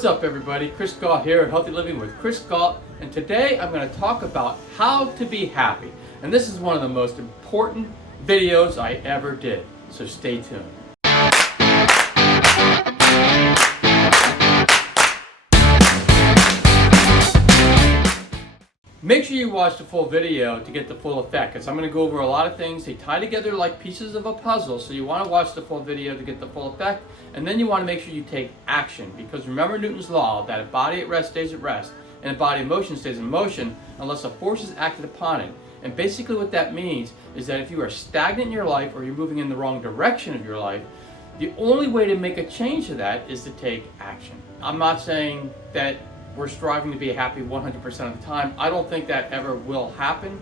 What's up everybody, Chris Gault here at Healthy Living with Chris Gault, and today I'm going to talk about how to be happy. And this is one of the most important videos I ever did, so stay tuned. Make sure you watch the full video to get the full effect, because I'm going to go over a lot of things. They tie together like pieces of a puzzle, so you want to watch the full video to get the full effect, and then you want to make sure you take action, because remember Newton's law that a body at rest stays at rest, and a body in motion stays in motion unless a force is acted upon it. And basically what that means is that if you are stagnant in your life or you're moving in the wrong direction of your life, the only way to make a change to that is to take action. I'm not saying that we're striving to be happy 100% of the time. I don't think that ever will happen.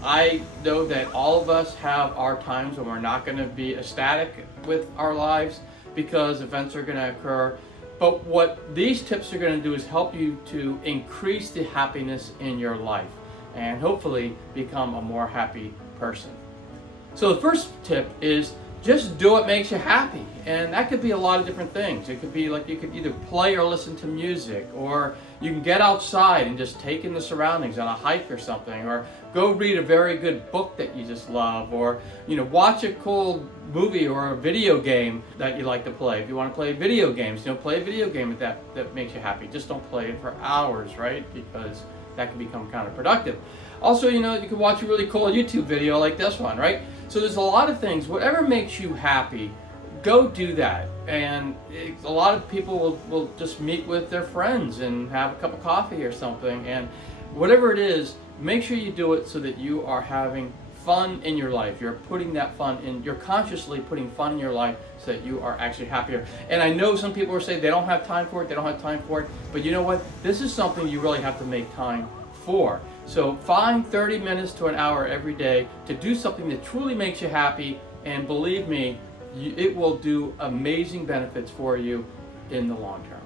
I know that all of us have our times when we're not going to be ecstatic with our lives because events are going to occur. But what these tips are going to do is help you to increase the happiness in your life and hopefully become a more happy person. So the first tip is just do what makes you happy, and that could be a lot of different things. It could be like you could either play or listen to music, or you can get outside and just take in the surroundings on a hike or something, or go read a very good book that you just love, or watch a cool movie or a video game that you like to play. If you want to play video games, play a video game that makes you happy. Just don't play it for hours, right? Because that can become counterproductive. Also, you can watch a really cool YouTube video like this one, right? So there's a lot of things. Whatever makes you happy, go do that. And a lot of people will just meet with their friends and have a cup of coffee or something. And whatever it is, make sure you do it so that you are having fun in your life. You're putting that fun in, you're consciously putting fun in your life so that you are actually happier. And I know some people are saying they don't have time for it, but you know what? This is something you really have to make time for. So find 30 minutes to an hour every day to do something that truly makes you happy, and believe me, it will do amazing benefits for you in the long term.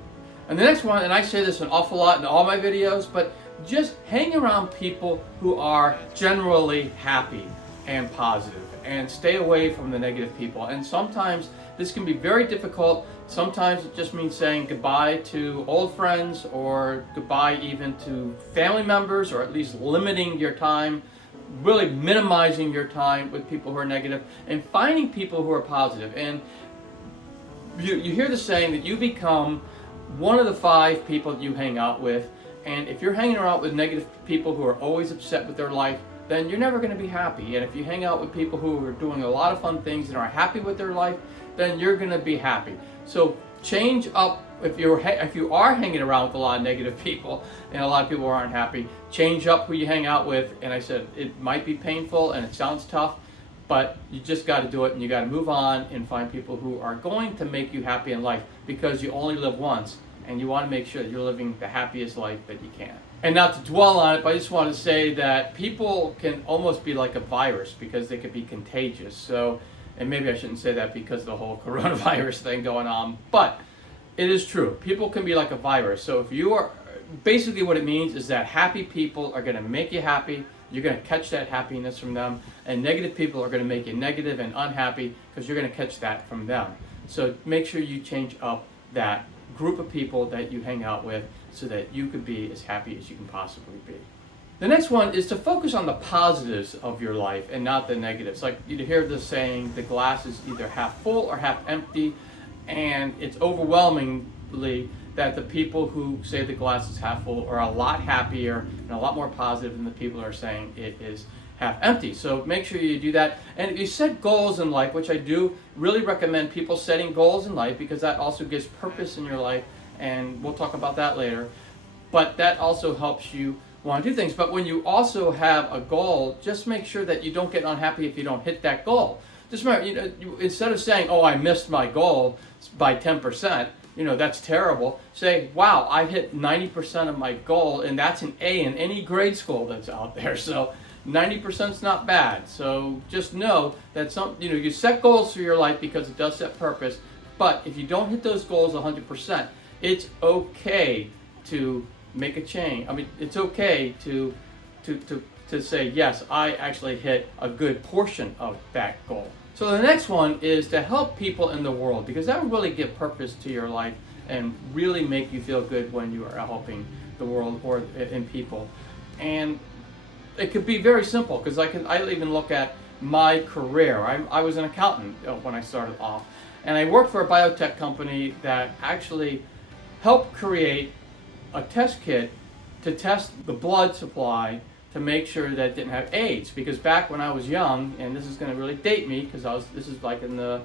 And the next one, and I say this an awful lot in all my videos, but just hang around people who are generally happy and positive, and stay away from the negative people. And sometimes this can be very difficult. Sometimes it just means saying goodbye to old friends, or goodbye even to family members, or at least limiting your time, really minimizing your time with people who are negative, and finding people who are positive. And you hear the saying that you become one of the 5 people that you hang out with. And if you're hanging around with negative people who are always upset with their life, then you're never going to be happy. And if you hang out with people who are doing a lot of fun things and are happy with their life, then you're going to be happy. So change up. If you are hanging around with a lot of negative people and a lot of people who aren't happy, change up who you hang out with. And I said it might be painful and it sounds tough, but you just got to do it, and you got to move on and find people who are going to make you happy in life, because you only live once. And you want to make sure that you're living the happiest life that you can. And not to dwell on it, but I just want to say that people can almost be like a virus, because they could be contagious. So, and maybe I shouldn't say that because of the whole coronavirus thing going on, but it is true. People can be like a virus. So if you are, basically what it means is that happy people are going to make you happy. You're going to catch that happiness from them. And negative people are going to make you negative and unhappy, because you're going to catch that from them. So make sure you change up that group of people that you hang out with so that you could be as happy as you can possibly be. The next one is to focus on the positives of your life and not the negatives. Like you hear the saying, the glass is either half full or half empty, and it's overwhelmingly that the people who say the glass is half full are a lot happier and a lot more positive than the people who are saying it is half empty. So make sure you do that. And if you set goals in life, which I do really recommend people setting goals in life, because that also gives purpose in your life, and we'll talk about that later. But that also helps you want to do things. But when you also have a goal, just make sure that you don't get unhappy if you don't hit that goal. Just remember, instead of saying, oh, I missed my goal by 10%, that's terrible. Say, wow, I hit 90% of my goal, and that's an A in any grade school that's out there. So 90% is not bad. So just know that you set goals for your life because it does set purpose. But if you don't hit those goals 100%, it's okay to make a change. I mean, it's okay to say, yes, I actually hit a good portion of that goal. So the next one is to help people in the world, because that will really give purpose to your life and really make you feel good when you are helping the world or in people. And it could be very simple, because I even look at my career. I was an accountant when I started off, and I worked for a biotech company that actually helped create a test kit to test the blood supply to make sure that it didn't have AIDS. Because back when I was young, and this is going to really date me, because this is like in the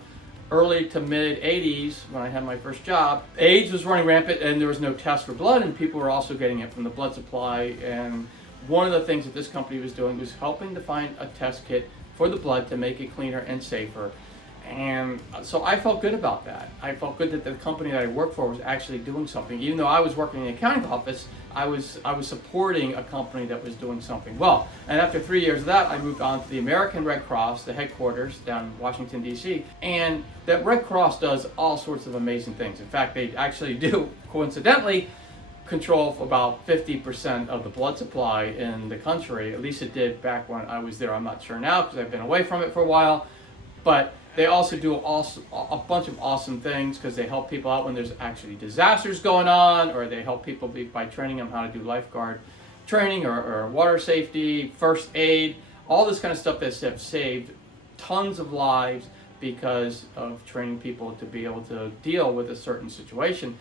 early to mid 80s when I had my first job, AIDS was running rampant and there was no test for blood, and people were also getting it from the blood supply. And one of the things that this company was doing was helping to find a test kit for the blood to make it cleaner and safer. And so I felt good about that. I felt good that the company that I worked for was actually doing something. Even though I was working in the accounting office, I was supporting a company that was doing something well. And after 3 years of that, I moved on to the American Red Cross, the headquarters down in Washington, D.C. And that Red Cross does all sorts of amazing things. In fact, they actually do, coincidentally, control about 50% of the blood supply in the country. At least it did back when I was there. I'm not sure now because I've been away from it for a while. But they also do a bunch of awesome things, because they help people out when there's actually disasters going on, or they help people by training them how to do lifeguard training or water safety, first aid, all this kind of stuff that's saved tons of lives because of training people to be able to deal with a certain situation.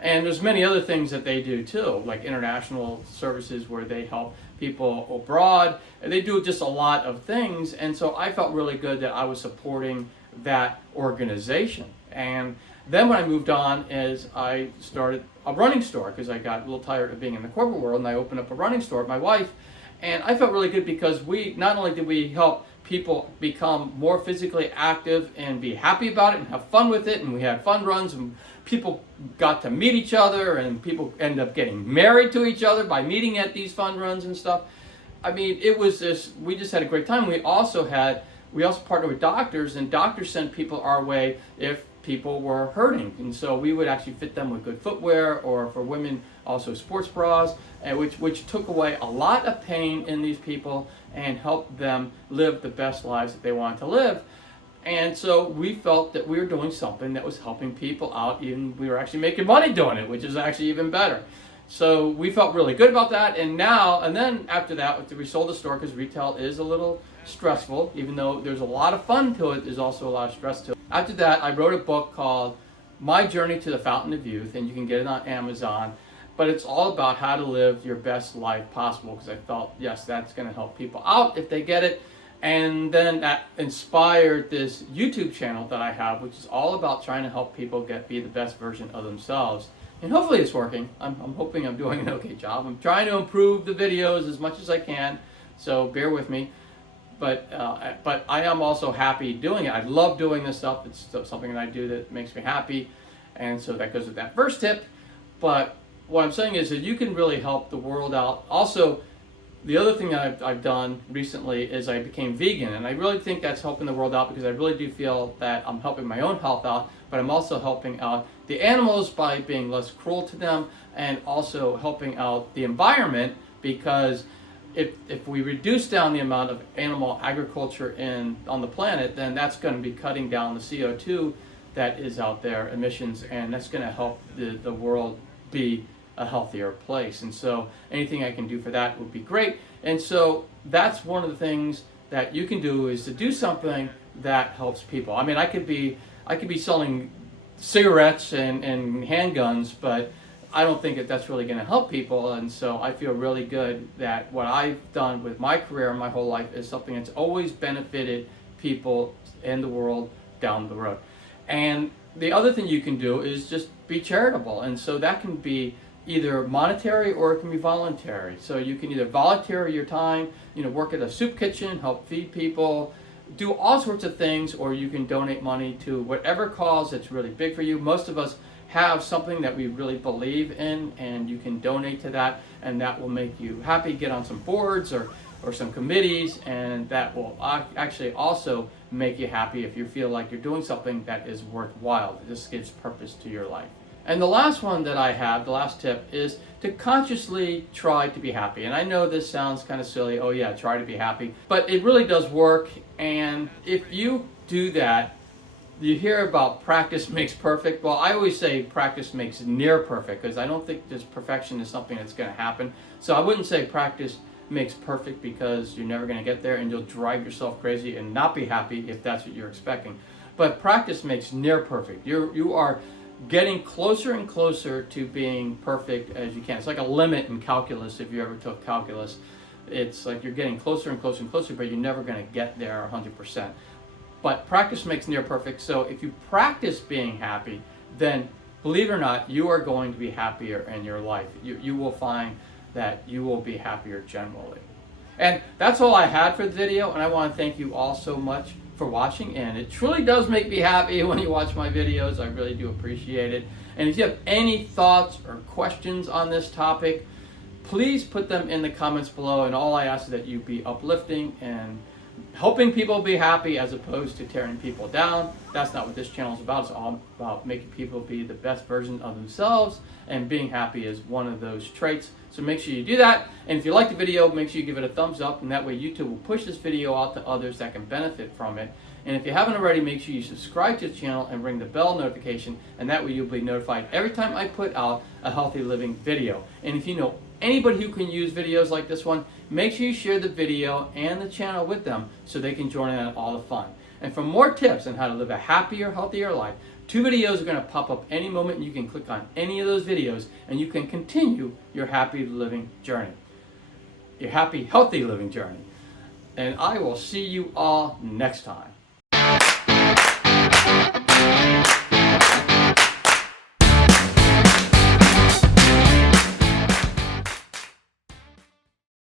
And there's many other things that they do too, like international services where they help people abroad. And they do just a lot of things. And so I felt really good that I was supporting that organization. And then when I moved on, is I started a running store, because I got a little tired of being in the corporate world, and I opened up a running store with my wife. And I felt really good because we not only did we help people become more physically active and be happy about it and have fun with it, and we had fun runs, and people got to meet each other, and people ended up getting married to each other by meeting at these fun runs and stuff. I mean, it was we just had a great time. We also partnered with doctors, and doctors sent people our way if people were hurting. And so we would actually fit them with good footwear, or for women, also sports bras, which took away a lot of pain in these people and helped them live the best lives that they wanted to live. And so we felt that we were doing something that was helping people out, even we were actually making money doing it, which is actually even better. So we felt really good about that. And then after that, we sold the store, because retail is a little stressful. Even though there's a lot of fun to it, there's also a lot of stress to it. After that, I wrote a book called My Journey to the Fountain of Youth, and you can get it on Amazon. But it's all about how to live your best life possible, because I felt, yes, that's going to help people out if they get it. And then that inspired this YouTube channel that I have, which is all about trying to help people be the best version of themselves. And hopefully it's working. I'm hoping I'm doing an okay job. I'm trying to improve the videos as much as I can, so bear with me. But I am also happy doing it. I love doing this stuff. It's something that I do that makes me happy. And so that goes with that first tip. But what I'm saying is that you can really help the world out. Also, the other thing that I've done recently is I became vegan, and I really think that's helping the world out, because I really do feel that I'm helping my own health out, but I'm also helping out the animals by being less cruel to them, and also helping out the environment, because if we reduce down the amount of animal agriculture on the planet, then that's going to be cutting down the CO2 that is out there, emissions, and that's going to help the world be a healthier place. And so anything I can do for that would be great. And so that's one of the things that you can do, is to do something that helps people. I mean, I could be selling cigarettes and handguns, but I don't think that's really going to help people. And so I feel really good that what I've done with my career and my whole life is something that's always benefited people in the world down the road. And the other thing you can do is just be charitable. And so that can be either monetary or it can be voluntary. So you can either volunteer your time, work at a soup kitchen, help feed people, do all sorts of things, or you can donate money to whatever cause that's really big for you. Most of us have something that we really believe in, and you can donate to that, and that will make you happy. Get on some boards or some committees, and that will actually also make you happy if you feel like you're doing something that is worthwhile. This gives purpose to your life. And the last one that I have, the last tip, is to consciously try to be happy. And I know this sounds kind of silly, oh yeah, try to be happy, but it really does work. And if you do that, You hear about practice makes perfect. Well, I always say practice makes near perfect, because I don't think this perfection is something that's going to happen. So I wouldn't say practice makes perfect, because you're never going to get there and you'll drive yourself crazy and not be happy if that's what you're expecting. But practice makes near perfect. You are getting closer and closer to being perfect as you can. It's like a limit in calculus. If you ever took calculus, it's like you're getting closer and closer and closer, but you're never going to get there 100%. But practice makes near perfect. So if you practice being happy, then believe it or not, you are going to be happier in your life. You will find that you will be happier generally. And that's all I had for the video, and I want to thank you all so much for watching, and it truly does make me happy when you watch my videos. I really do appreciate it. And if you have any thoughts or questions on this topic, please put them in the comments below, and all I ask is that you be uplifting and helping people be happy as opposed to tearing people down. That's not what this channel is about. It's all about making people be the best version of themselves, and being happy is one of those traits. So make sure you do that. And if you like the video, make sure you give it a thumbs up, and that way YouTube will push this video out to others that can benefit from it. And if you haven't already, make sure you subscribe to the channel and ring the bell notification, and that way you'll be notified every time I put out a healthy living video. And if you know anybody who can use videos like this one, make sure you share the video and the channel with them so they can join in on all the fun. And for more tips on how to live a happier, healthier life, 2 videos are going to pop up any moment, and you can click on any of those videos and you can continue your happy living journey. Your happy, healthy living journey. And I will see you all next time.